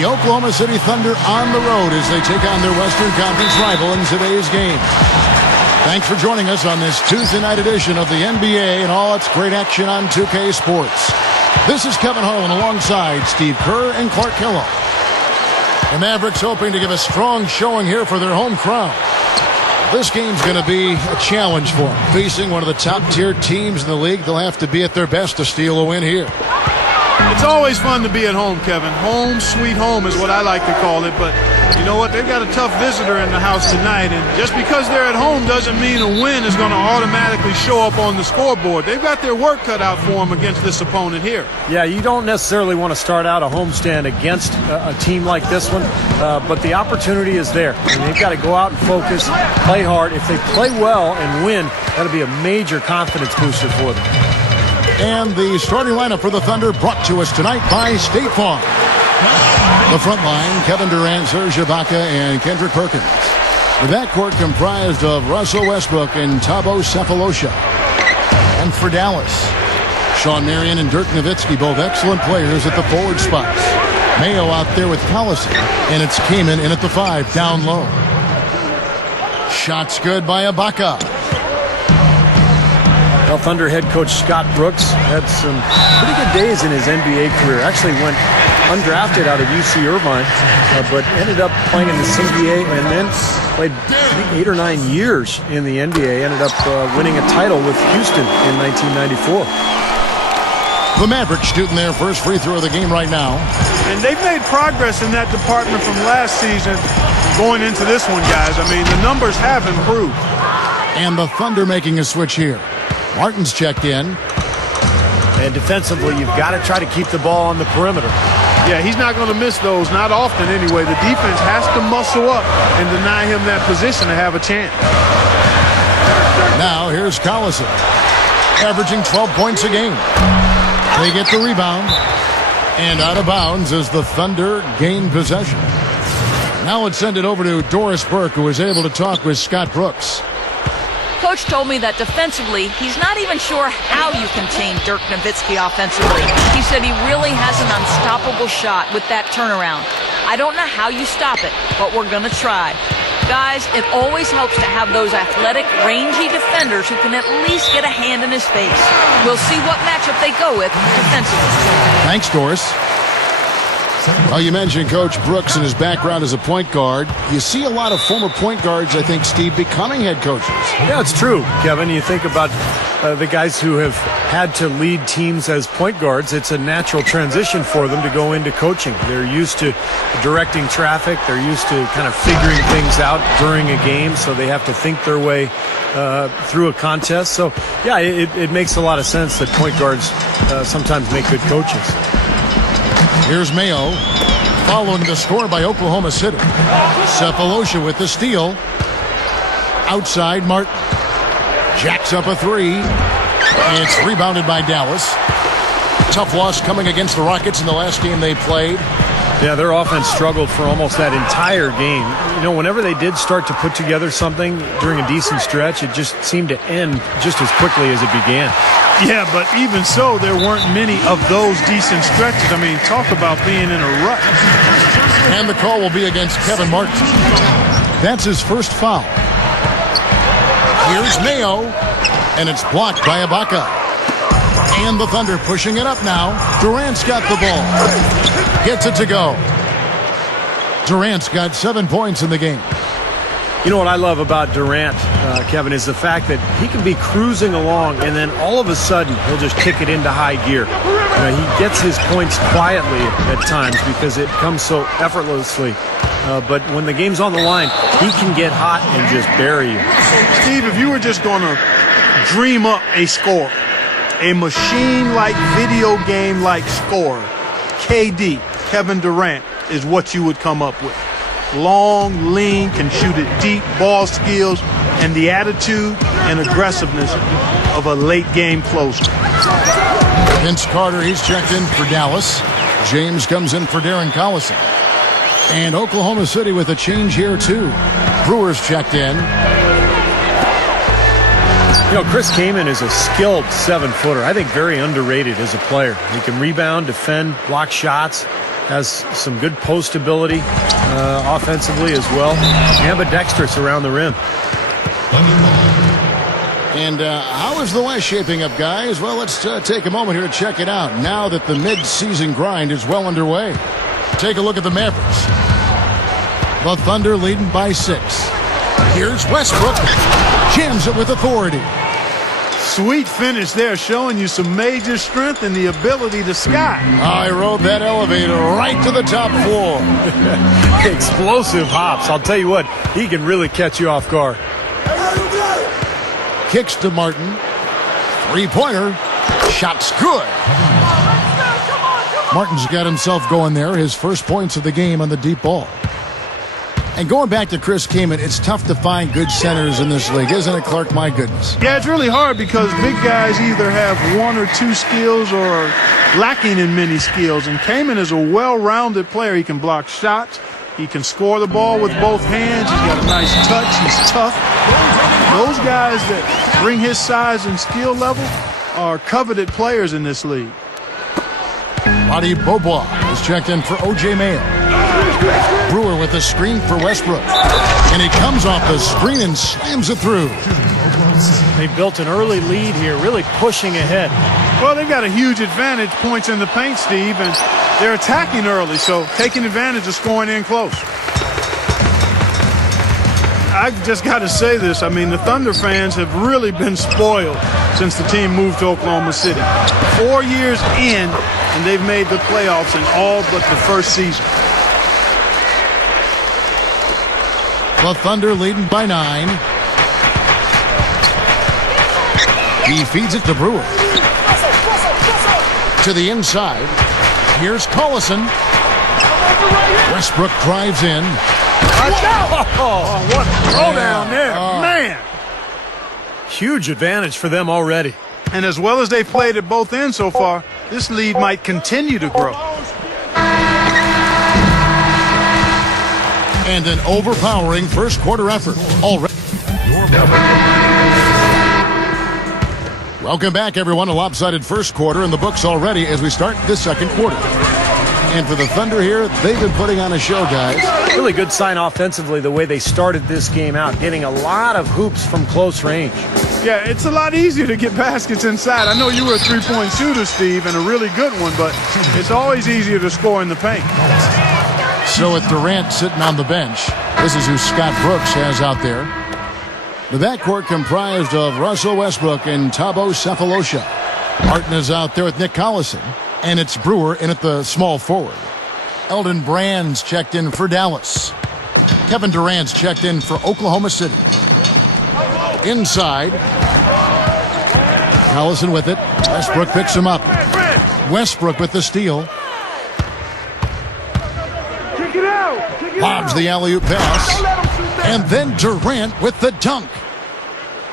The Oklahoma City Thunder on the road as they take on their Western Conference rival in today's game. Thanks for joining us on this Tuesday night edition of the NBA and all its great action on 2K Sports. This is Kevin Harlan alongside Steve Kerr and Clark Kellogg. The Mavericks hoping to give a strong showing here for their home crowd. This game's going to be a challenge for them. Facing one of the top-tier teams in the league, they'll have to be at their best to steal a win here. It's always fun to be at home, Kevin. Home sweet home is what I like to call it. But you know what? They've got a tough visitor in the house tonight. And just because they're at home doesn't mean a win is going to automatically show up on the scoreboard. They've got their work cut out for them against this opponent here. Yeah, you don't necessarily want to start out a homestand against a team like this one. But the opportunity is there. And they've got to go out and focus, play hard. If they play well and win, that'll be a major confidence booster for them. And the starting lineup for the Thunder brought to us tonight by State Farm. The front line, Kevin Durant, Serge Ibaka, and Kendrick Perkins. The backcourt comprised of Russell Westbrook and Thabo Sefolosha. And for Dallas, Sean Marion and Dirk Nowitzki, both excellent players at the forward spots. Mayo out there with Collison, and it's Kaman in at the 5, down low. Shots good by Ibaka. Well, Thunder head coach Scott Brooks had some pretty good days in his NBA career. Actually went undrafted out of UC Irvine, but ended up playing in the CBA and then played, I think, 8 or 9 years in the NBA. Ended up winning a title with Houston in 1994. The Mavericks shooting their first free throw of the game right now. And they've made progress in that department from last season going into this one, guys. I mean, the numbers have improved. And the Thunder making a switch here. Martin's checked in. And defensively, you've got to try to keep the ball on the perimeter. Yeah, he's not going to miss those, not often anyway. The defense has to muscle up and deny him that position to have a chance. Now here's Collison, averaging 12 points a game. They get the rebound, and out of bounds as the Thunder gain possession. Now let's send it over to Doris Burke, who was able to talk with Scott Brooks. Coach told me that defensively, he's not even sure how you contain Dirk Nowitzki offensively. He said he really has an unstoppable shot with that turnaround. I don't know how you stop it, but we're going to try. Guys, it always helps to have those athletic, rangy defenders who can at least get a hand in his face. We'll see what matchup they go with defensively. Thanks, Doris. Well, you mentioned Coach Brooks and his background as a point guard. You see a lot of former point guards, I think, Steve, becoming head coaches. Yeah, it's true, Kevin. You think about the guys who have had to lead teams as point guards. It's a natural transition for them to go into coaching. They're used to directing traffic. They're used to kind of figuring things out during a game, so they have to think their way through a contest. So, yeah, it makes a lot of sense that point guards sometimes make good coaches. Here's Mayo, following the score by Oklahoma City. Sefolosha with the steal. Outside, Martin. Jacks up a 3. And it's rebounded by Dallas. Tough loss coming against the Rockets in the last game they played. Yeah, their offense struggled for almost that entire game. You know, whenever they did start to put together something during a decent stretch, it just seemed to end just as quickly as it began. Yeah, but even so, there weren't many of those decent stretches. I mean, talk about being in a rut. And the call will be against Kevin Martin. That's his first foul. Here's Mayo, and it's blocked by Ibaka. And the Thunder pushing it up now. Durant's got the ball. Gets it to go. Durant's got 7 points in the game. You know what I love about Durant, Kevin, is the fact that he can be cruising along and then all of a sudden he'll just kick it into high gear. You know, he gets his points quietly at times because it comes so effortlessly. But when the game's on the line, he can get hot and just bury you. Steve, if you were just going to dream up a score, a machine-like, video game-like score, KD, Kevin Durant, is what you would come up with. Long, lean, can shoot it deep, ball skills, and the attitude and aggressiveness of a late-game closer. Vince Carter, he's checked in for Dallas. James comes in for Darren Collison. And Oklahoma City with a change here, too. Brewers checked in. You know, Chris Kaman is a skilled 7-footer. I think very underrated as a player. He can rebound, defend, block shots. has some good post ability offensively as well. Ambidextrous around the rim. And how is the West shaping up, guys? Well, let's take a moment here to check it out now that the mid-season grind is well underway. Take a look at the Mavericks. The Thunder leading by 6. Here's Westbrook. Jams it with authority. Sweet finish there, showing you some major strength and the ability to sky. I rode that elevator right to the top floor. Explosive hops. I'll tell you what, he can really catch you off guard. Kicks to Martin. Three-pointer. Shot's good. Martin's got himself going there. His first points of the game on the deep ball. And going back to Chris Kaman, it's tough to find good centers in this league, isn't it, Clark? My goodness. Yeah, it's really hard because big guys either have one or two skills or are lacking in many skills. And Kaman is a well-rounded player. He can block shots. He can score the ball with both hands. He's got a nice touch. He's tough. Those guys that bring his size and skill level are coveted players in this league. Roddy Beaubois is checked in for O.J. Mayo. Brewer with the screen for Westbrook. And he comes off the screen and slams it through. They built an early lead here, really pushing ahead. Well, they got a huge advantage, points in the paint, Steve, and they're attacking early, so taking advantage of scoring in close. I've just got to say this. I mean, the Thunder fans have really been spoiled since the team moved to Oklahoma City. 4 years in, and they've made the playoffs in all but the first season. The Thunder leading by 9. He feeds it to Brewer. To the inside. Here's Collison. Westbrook drives in. Oh, what a throwdown there. Man. Huge advantage for them already. And as well as they've played at both ends so far, this lead might continue to grow. And an overpowering first quarter effort already. Welcome back, everyone. A lopsided first quarter in the books already as we start the second quarter. And for the Thunder here, they've been putting on a show, guys. Really good sign offensively the way they started this game out, getting a lot of hoops from close range. Yeah, it's a lot easier to get baskets inside. I know you were a three-point shooter, Steve, and a really good one, but it's always easier to score in the paint. So with Durant sitting on the bench, this is who Scott Brooks has out there. The backcourt comprised of Russell Westbrook and Thabo Sefolosha. Martin is out there with Nick Collison, and it's Brewer in at the small forward. Elton Brand's checked in for Dallas. Kevin Durant's checked in for Oklahoma City. Inside. Collison with it. Westbrook picks him up. Westbrook with the steal. Lobs the alley-oop pass. And then Durant with the dunk.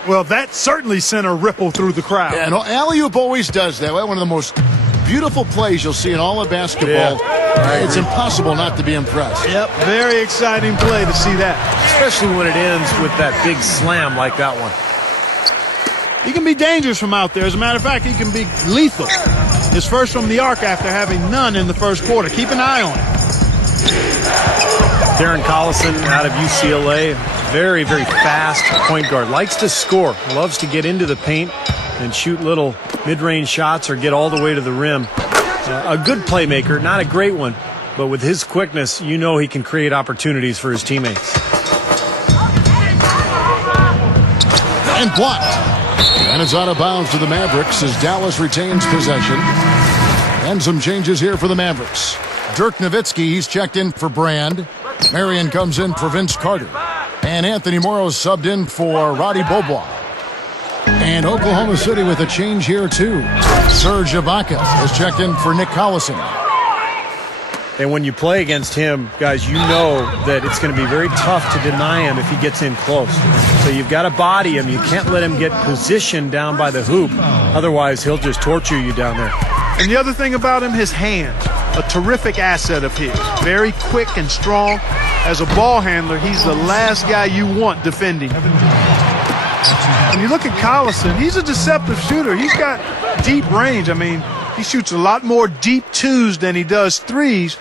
Well, that certainly sent a ripple through the crowd. Yeah, no, alley-oop always does that. One of the most beautiful plays you'll see in all of basketball. Yeah, it's impossible not to be impressed. Yep, very exciting play to see that. Especially when it ends with that big slam like that one. He can be dangerous from out there. As a matter of fact, he can be lethal. His first from the arc after having none in the first quarter. Keep an eye on it. Darren Collison out of UCLA. Very, very fast point guard. Likes to score. Loves to get into the paint and shoot little mid-range shots or get all the way to the rim. A good playmaker, not a great one, but with his quickness, you know he can create opportunities for his teammates. And blocked. And it's out of bounds to the Mavericks as Dallas retains possession. And some changes here for the Mavericks. Dirk Nowitzki, he's checked in for Brand. Marion comes in for Vince Carter. And Anthony Morrow subbed in for Roddy Beaubois. And Oklahoma City with a change here, too. Serge Ibaka has checked in for Nick Collison. And when you play against him, guys, you know that it's going to be very tough to deny him if he gets in close. So you've got to body him. You can't let him get positioned down by the hoop. Otherwise, he'll just torture you down there. And the other thing about him, his hands. A terrific asset of his. Very quick and strong. As a ball handler, he's the last guy you want defending. When you look at Collison, he's a deceptive shooter. He's got deep range. I mean, he shoots a lot more deep twos than he does threes,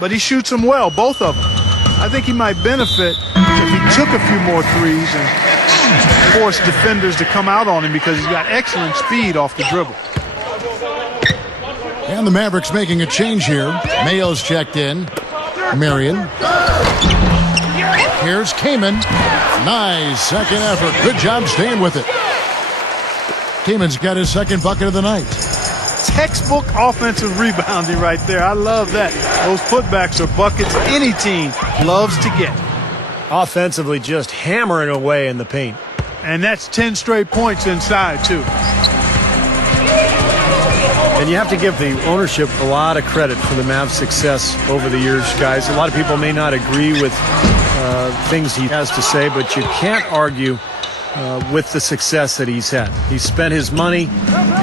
but he shoots them well, both of them. I think he might benefit if he took a few more threes and forced defenders to come out on him because he's got excellent speed off the dribble. And the Mavericks making a change here. Mayo's checked in. Marion. Here's Kaman. Nice second effort. Good job staying with it. Kaman's got his second bucket of the night. Textbook offensive rebounding right there. I love that. Those putbacks are buckets any team loves to get. Offensively, just hammering away in the paint. And that's 10 straight points inside, too. And you have to give the ownership a lot of credit for the Mavs' success over the years, guys. A lot of people may not agree with things he has to say, but you can't argue with the success that he's had. He's spent his money,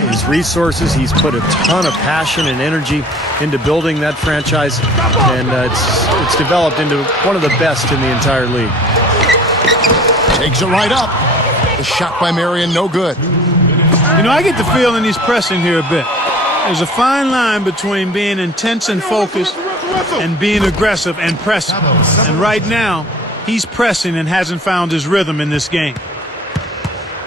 his resources. He's put a ton of passion and energy into building that franchise, and it's developed into one of the best in the entire league. Takes it right up. The shot by Marion, no good. You know, I get the feeling he's pressing here a bit. There's a fine line between being intense and focused and being aggressive and pressing. And right now, he's pressing and hasn't found his rhythm in this game.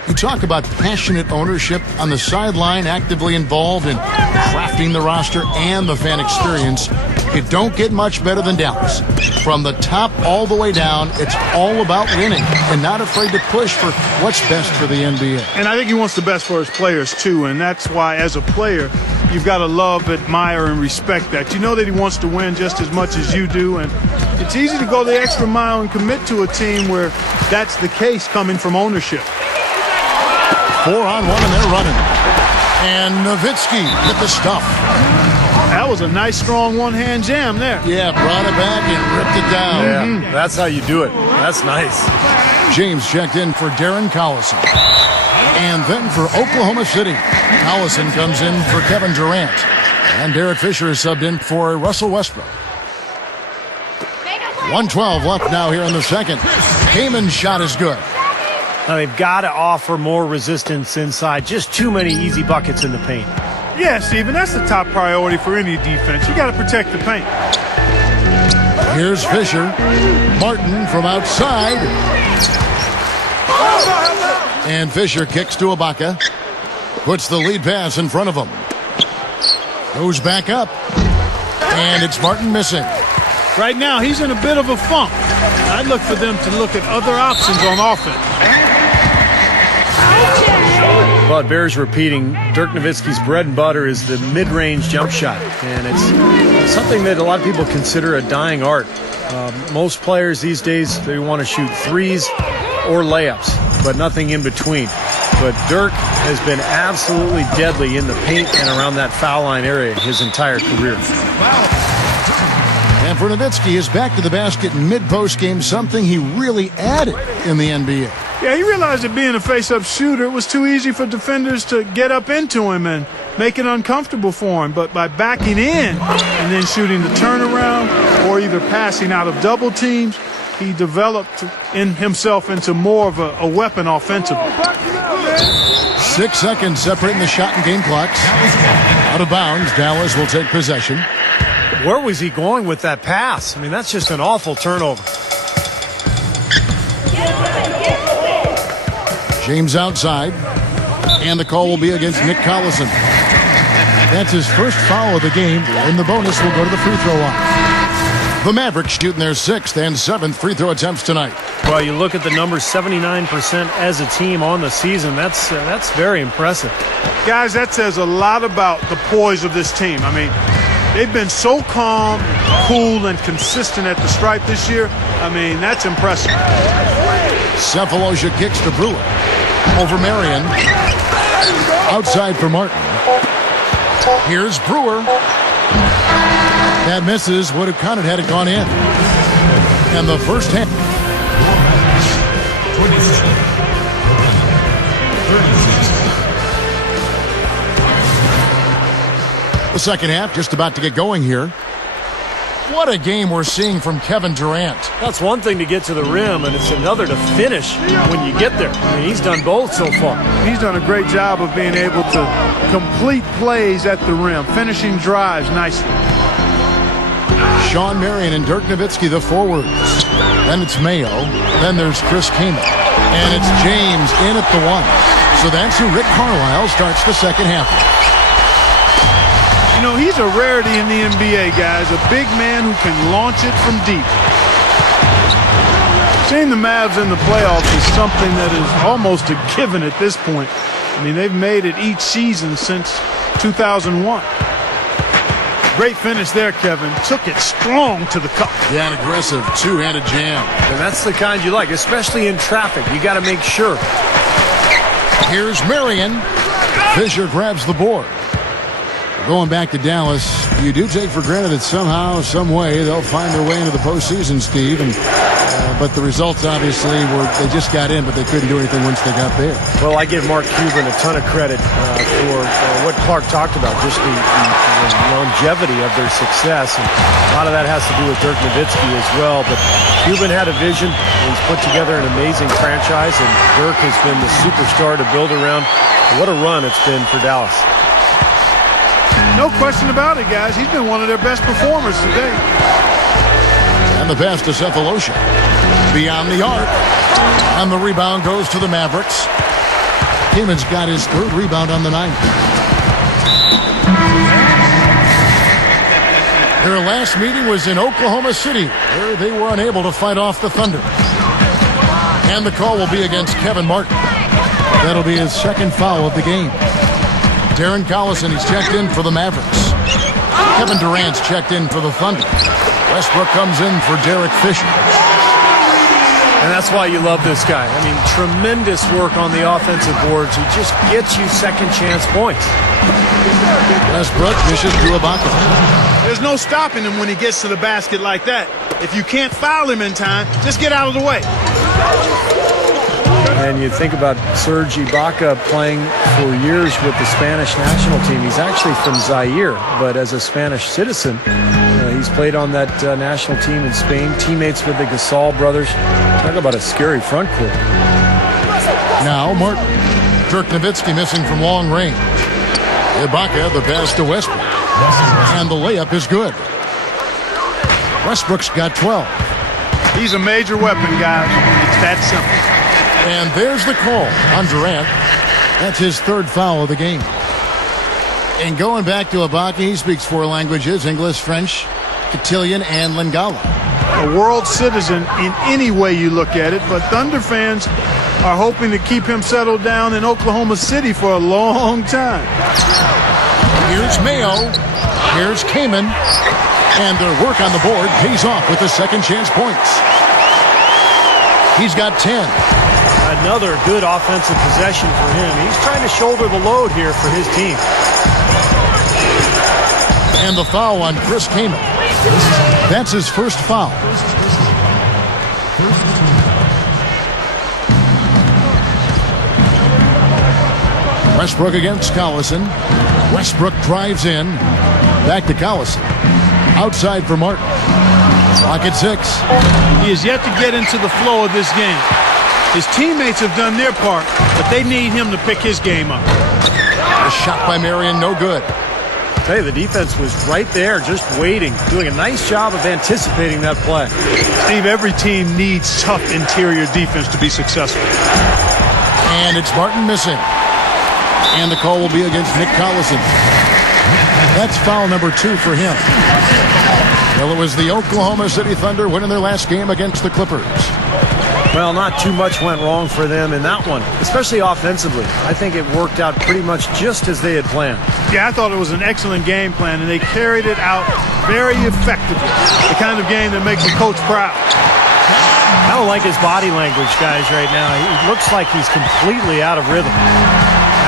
You talk about passionate ownership on the sideline, actively involved in crafting the roster and the fan experience. You don't get much better than Dallas. From the top all the way down, it's all about winning and not afraid to push for what's best for the NBA. And I think he wants the best for his players, too. And that's why, as a player, you've got to love, admire, and respect that. You know that he wants to win just as much as you do. And it's easy to go the extra mile and commit to a team where that's the case coming from ownership. 4-on-1 and they're running. And Nowitzki hit the stuff. That was a nice, strong one-hand jam there. Yeah, brought it back and ripped it down. Yeah, that's how you do it. That's nice. James checked in for Darren Collison. And then for Oklahoma City, Collison comes in for Kevin Durant. And Derek Fisher is subbed in for Russell Westbrook. 1:12 left now here in the second. Kaman's shot is good. Now they've got to offer more resistance inside. Just too many easy buckets in the paint. Yeah, Steven, that's the top priority for any defense. You got to protect the paint. Here's Fisher. Martin from outside. And Fisher kicks to Ibaka. Puts the lead pass in front of him. Goes back up. And it's Martin missing. Right now, he's in a bit of a funk. I'd look for them to look at other options on offense. But bears repeating, Dirk Nowitzki's bread and butter is the mid-range jump shot. And it's something that a lot of people consider a dying art. Most players these days, they want to shoot threes or layups, but nothing in between. But Dirk has been absolutely deadly in the paint and around that foul line area his entire career. And for Nowitzki, his back to the basket in mid-post game, something he really added in the NBA. Yeah, he realized that being a face-up shooter, it was too easy for defenders to get up into him and make it uncomfortable for him. But by backing in and then shooting the turnaround or either passing out of double teams, he developed himself into more of a weapon offensively. 6 seconds separating the shot and game clocks. Out of bounds, Dallas will take possession. Where was he going with that pass? I mean, that's just an awful turnover. James outside. And the call will be against Nick Collison. That's his first foul of the game, and the bonus will go to the free throw line. The Mavericks shooting their 6th and 7th free throw attempts tonight. Well, you look at the numbers, 79% as a team on the season. That's very impressive. Guys, that says a lot about the poise of this team. I mean, they've been so calm, cool, and consistent at the stripe this year. I mean, that's impressive. Cephalosha kicks to Brewer. Over Marion. Outside for Martin. Here's Brewer. That misses. Would have counted had it gone in. And the first half. The second half just about to get going here. What a game we're seeing from Kevin Durant. That's one thing to get to the rim, and it's another to finish when you get there. I mean, he's done both so far. He's done a great job of being able to complete plays at the rim, finishing drives nicely. Sean Marion and Dirk Nowitzki, the forwards. Then it's Mayo. Then there's Chris Kaman. And it's James in at the 1. So that's who Rick Carlisle starts the second half with. You know, he's a rarity in the NBA, guys. A big man who can launch it from deep. Seeing the Mavs in the playoffs is something that is almost a given at this point. I mean, they've made it each season since 2001. Great finish there, Kevin. Took it strong to the cup. Yeah, an aggressive two-handed jam. And that's the kind you like, especially in traffic. You got to make sure. Here's Marion. Fisher grabs the board. Going back to Dallas, you do take for granted that somehow, some way, they'll find their way into the postseason, Steve. But the results, obviously, they just got in, but they couldn't do anything once they got there. Well, I give Mark Cuban a ton of credit for what Clark talked about, just the longevity of their success. And a lot of that has to do with Dirk Nowitzki as well. But Cuban had a vision. He's put together an amazing franchise, and Dirk has been the superstar to build around. What a run it's been for Dallas. No question about it, guys. He's been one of their best performers today. And the pass to Cephalosha. Beyond the arc. And the rebound goes to the Mavericks. Kaman's got his third rebound on the night. Their last meeting was in Oklahoma City, where they were unable to fight off the Thunder. And the call will be against Kevin Martin. That'll be his second foul of the game. Darren Collison, he's checked in for the Mavericks. Kevin Durant's checked in for the Thunder. Westbrook comes in for Derek Fisher. And that's why you love this guy. I mean, tremendous work on the offensive boards. He just gets you second chance points. Westbrook dishes to Ibaka. There's no stopping him when he gets to the basket like that. If you can't foul him in time, just get out of the way. And you think about Serge Ibaka playing for years with the Spanish national team. He's actually from Zaire, but as a Spanish citizen, he's played on that national team in Spain, teammates with the Gasol brothers. Talk about a scary front court. Now Martin. Dirk Nowitzki missing from long range. Ibaka, the pass to Westbrook. And the layup is good. Westbrook's got 12. He's a major weapon, guys. It's that simple. And there's the call on Durant. That's his third foul of the game. And going back to Ibaka, he speaks 4 languages: English, French, Cotillion, and Lingala. A world citizen in any way you look at it, but Thunder fans are hoping to keep him settled down in Oklahoma City for a long time. Here's Mayo. Here's Kaman. And their work on the board pays off with the second chance points. He's got 10. Another good offensive possession for him. He's trying to shoulder the load here for his team. And the foul on Chris Kaman. That's his first foul. Westbrook against Collison. Westbrook drives in. Back to Collison. Outside for Martin. Clock at 6. He has yet to get into the flow of this game. His teammates have done their part, but they need him to pick his game up. A shot by Marion, no good. Hey, the defense was right there, just waiting, doing a nice job of anticipating that play. Steve, every team needs tough interior defense to be successful. And it's Martin missing. And the call will be against Nick Collison. That's foul number 2 for him. Well, it was the Oklahoma City Thunder winning their last game against the Clippers. Well, not too much went wrong for them in that one, especially offensively. I think it worked out pretty much just as they had planned. Yeah, I thought it was an excellent game plan, and they carried it out very effectively. The kind of game that makes a coach proud. I don't like his body language, guys, right now. He looks like he's completely out of rhythm.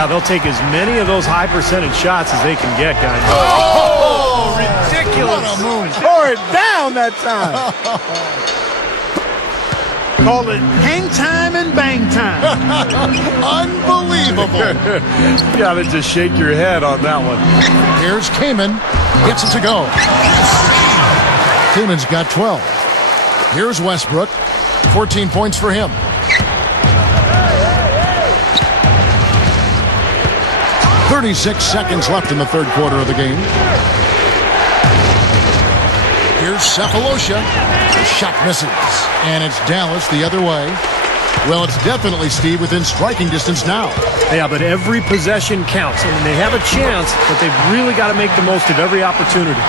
Now, they'll take as many of those high percentage shots as they can get, guys. Oh, ridiculous. What a move. Tore it down that time. Call it hang time and bang time. Unbelievable. You gotta just shake your head on that one. Here's Kaman. Gets it to go. Kaman's got 12. Here's Westbrook. 14 points for him. .36 seconds left in the third quarter of the game. Here's Here's Cephalosha. The shot misses. And it's Dallas the other way. Well, it's definitely, Steve, within striking distance now. Yeah, but every possession counts. I mean, they have a chance, but they've really got to make the most of every opportunity.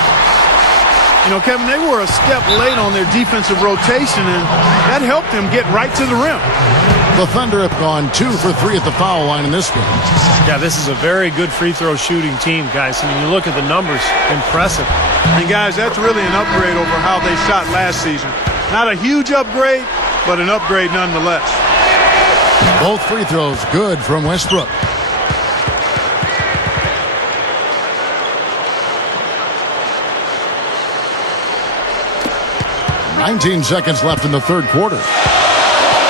You know, Kevin, they were a step late on their defensive rotation, and that helped them get right to the rim. The Thunder have gone 2 for 3 at the foul line in this game. Yeah, this is a very good free throw shooting team, guys. I mean, you look at the numbers, impressive. And, guys, that's really an upgrade over how they shot last season. Not a huge upgrade, but an upgrade nonetheless. Both free throws good from Westbrook. "19 seconds left in the third quarter.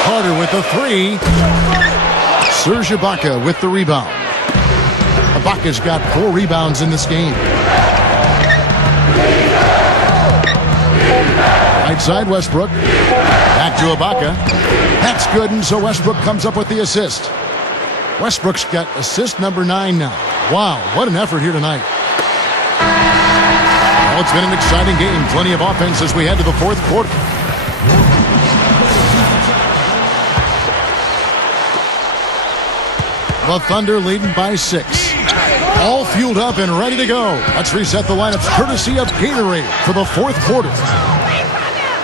Carter with the three. Serge Ibaka with the rebound. Ibaka's got 4 rebounds in this game. Right side, Westbrook. Back to Ibaka. That's good, and so Westbrook comes up with the assist. Westbrook's got assist number 9 now. Wow, what an effort here tonight. Well, it's been an exciting game. Plenty of offense as we head to the fourth quarter. The Thunder leading by 6. All fueled up and ready to go. Let's reset the lineups courtesy of Gatorade for the fourth quarter.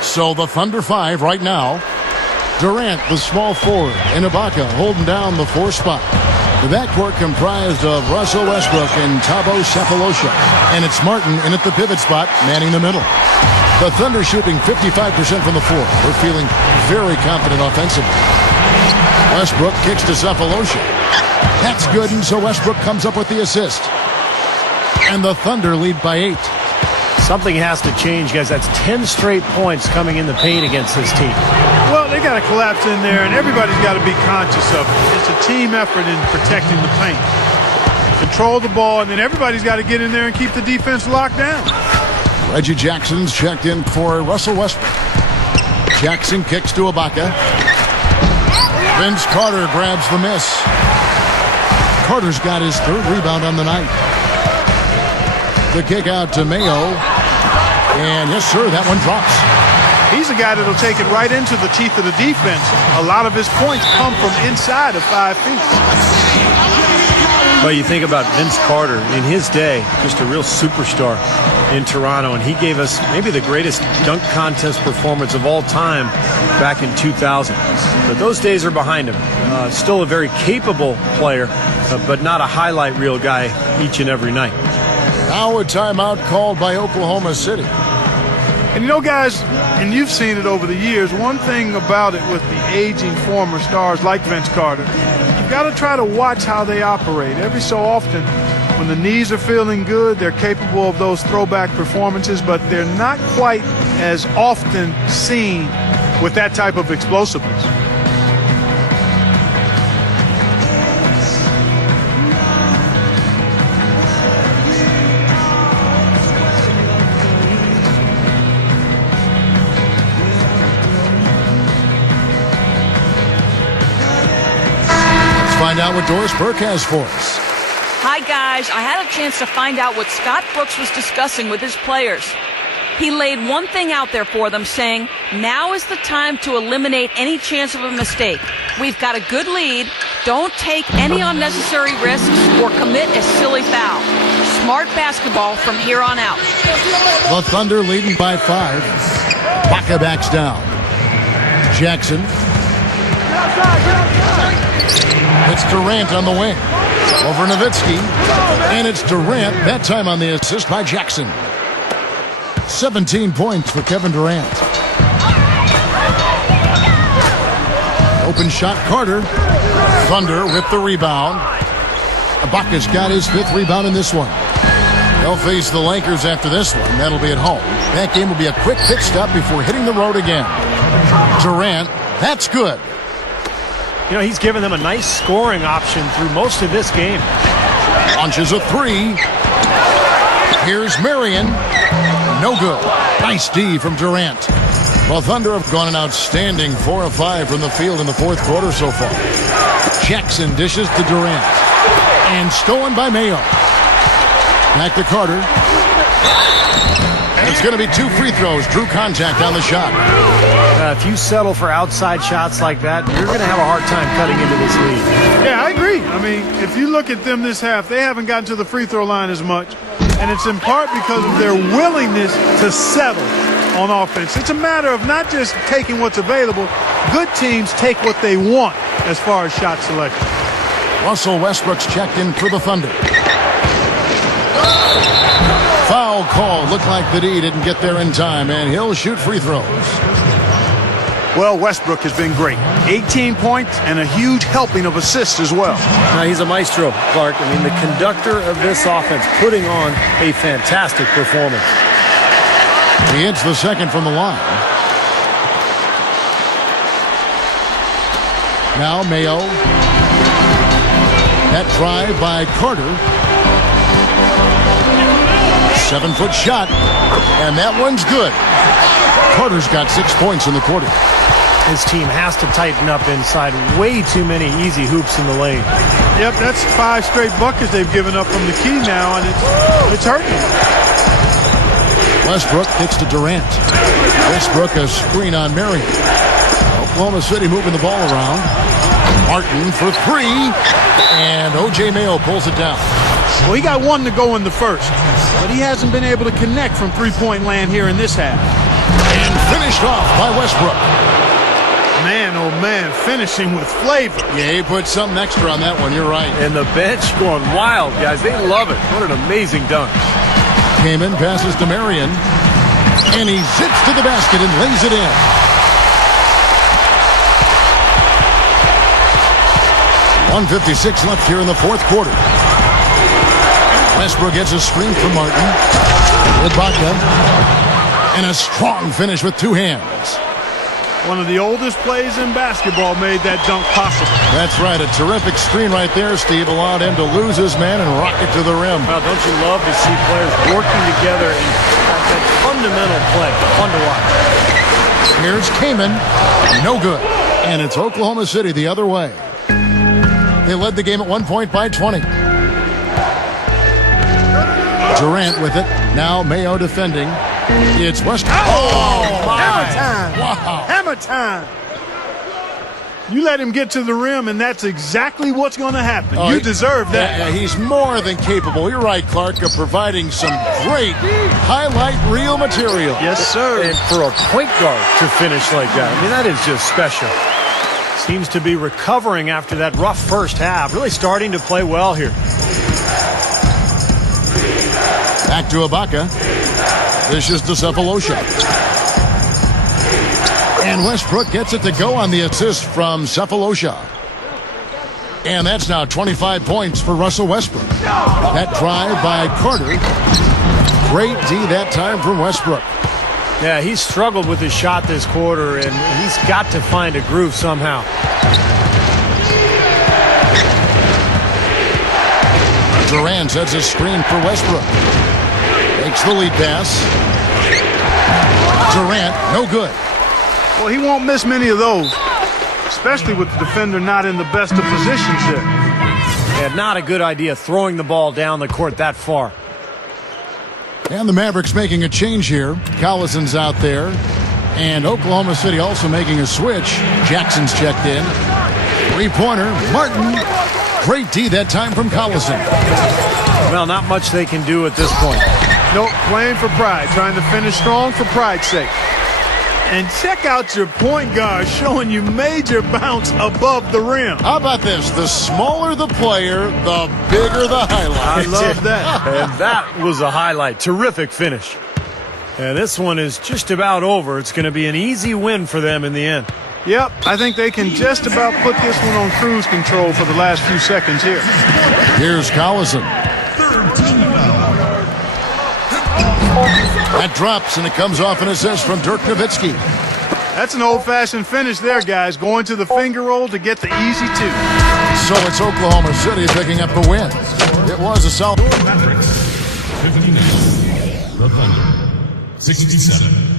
So the Thunder 5 right now. Durant, the small forward, and Ibaka holding down the 4 spot. The backcourt comprised of Russel Westbrook and Thabo Cephalosha. And it's Martin in at the pivot spot, manning the middle. The Thunder shooting 55% from the floor. We're feeling very confident offensively. Westbrook kicks to Cephalosha. That's good, and so Westbrook comes up with the assist. And the Thunder lead by 8. Something has to change, guys. That's 10 straight points coming in the paint against this team. Well, they got to collapse in there, and everybody's got to be conscious of it. It's a team effort in protecting the paint. Control the ball, and then everybody's got to get in there and keep the defense locked down. Reggie Jackson's checked in for Russell Westbrook. Jackson kicks to Ibaka. Vince Carter grabs the miss. Carter's got his 3rd rebound on the night. The kick out to Mayo. And yes, sir, that one drops. He's a guy that'll take it right into the teeth of the defense. A lot of his points come from inside of 5 feet. Well, you think about Vince Carter in his day, just a real superstar in Toronto, and he gave us maybe the greatest dunk contest performance of all time back in 2000. But those days are behind him. Still a very capable player, but not a highlight reel guy each and every night. Now a timeout called by Oklahoma City. And you know, guys, and you've seen it over the years, one thing about it with the aging former stars like Vince Carter, you've got to try to watch how they operate. Every so often, when the knees are feeling good, they're capable of those throwback performances, but they're not quite as often seen with that type of explosiveness. Find out what Doris Burke has for us. Hi, guys. I had a chance to find out what Scott Brooks was discussing with his players. He laid one thing out there for them, saying, now is the time to eliminate any chance of a mistake. We've got a good lead. Don't take any unnecessary risks or commit a silly foul. Smart basketball from here on out. The Thunder leading by 5. Ibaka backs down. Jackson. It's Durant on the wing. Over Nowitzki. And it's Durant, that time on the assist by Jackson. 17 points for Kevin Durant. Open shot, Carter. Thunder with the rebound. Ibaka's got his 5th rebound in this one. They'll face the Lakers after this one. That'll be at home. That game will be a quick pit stop before hitting the road again. Durant, that's good. You know, he's given them a nice scoring option through most of this game. Launches a 3. Here's Marion. No good. Nice D from Durant. Well, Thunder have gone an outstanding 4 of 5 from the field in the fourth quarter so far. Jackson dishes to Durant. And stolen by Mayo. Back to Carter. It's going to be 2 free throws. Drew contact on the shot. If you settle for outside shots like that, you're going to have a hard time cutting into this lead. Yeah, I agree. I mean, if you look at them this half, they haven't gotten to the free throw line as much. And it's in part because of their willingness to settle on offense. It's a matter of not just taking what's available. Good teams take what they want as far as shot selection. Russell Westbrook's checked in for the Thunder. Foul call. Looked like the D didn't get there in time, and he'll shoot free throws. Well, Westbrook has been great. 18 points and a huge helping of assists as well. Now, he's a maestro, Clark. I mean, the conductor of this offense, putting on a fantastic performance. He hits the second from the line. Now Mayo. That drive by Carter. 7-foot shot, and that one's good. Carter's got 6 points in the quarter. His team has to tighten up inside. Way too many easy hoops in the lane. Yep, that's 5 straight buckets they've given up from the key now, and it's hurting. Westbrook kicks to Durant. Westbrook a screen on Marion. Oklahoma City moving the ball around. Martin for 3, and O.J. Mayo pulls it down. Well, he got 1 to go in the first, but he hasn't been able to connect from three-point land here in this half. And finished off by Westbrook. Man, oh man, finishing with flavor. Yeah, he put something extra on that one. You're right. And the bench going wild, guys. They love it. What an amazing dunk. Kaman passes to Marion, and he zips to the basket and lays it in. .156 left here in the fourth quarter. Westbrook gets a screen from Martin. Ibaka. And a strong finish with 2 hands. One of the oldest plays in basketball made that dunk possible. That's right. A terrific screen right there, Steve. Allowed him to lose his man and rock it to the rim. Well, don't you love to see players working together in that fundamental play? Fun to watch. Here's Kaman. No good. And it's Oklahoma City the other way. They led the game at 1 point by 20. Durant with it. Now Mayo defending. It's Westbrook. Oh, my. Hammer time. Wow. Hammer time. You let him get to the rim, and that's exactly what's going to happen. You deserve that. Yeah, he's more than capable. You're right, Clark, of providing some great highlight reel material. Yes, sir. And for a point guard to finish like that, I mean, that is just special. Seems to be recovering after that rough first half. Really starting to play well here. Back to Ibaka. This is to Cephalosha. And Westbrook gets it to go on the assist from Cephalosha. And that's now 25 points for Russell Westbrook. That drive by Carter. Great D that time from Westbrook. Yeah, he's struggled with his shot this quarter, and he's got to find a groove somehow. Durant sets a screen for Westbrook. Takes the lead pass. Durant, no good. Well, he won't miss many of those, especially with the defender not in the best of positions there. Yeah, not a good idea throwing the ball down the court that far. And the Mavericks making a change here. Collison's out there. And Oklahoma City also making a switch. Jackson's checked in. 3-pointer. Martin. Great D that time from Collison. Well, not much they can do at this point. Nope, playing for pride. Trying to finish strong for pride's sake. And check out your point guard showing you major bounce above the rim. How about this? The smaller the player, the bigger the highlight. I love that. And that was a highlight. Terrific finish. And this one is just about over. It's going to be an easy win for them in the end. Yep, I think they can just about put this one on cruise control for the last few seconds here. Here's Collison. That drops, and it comes off an assist from Dirk Nowitzki. That's an old-fashioned finish there, guys. Going to the finger roll to get the easy 2. So it's Oklahoma City picking up the win. It was a solid. Mavericks 59, the Thunder 67.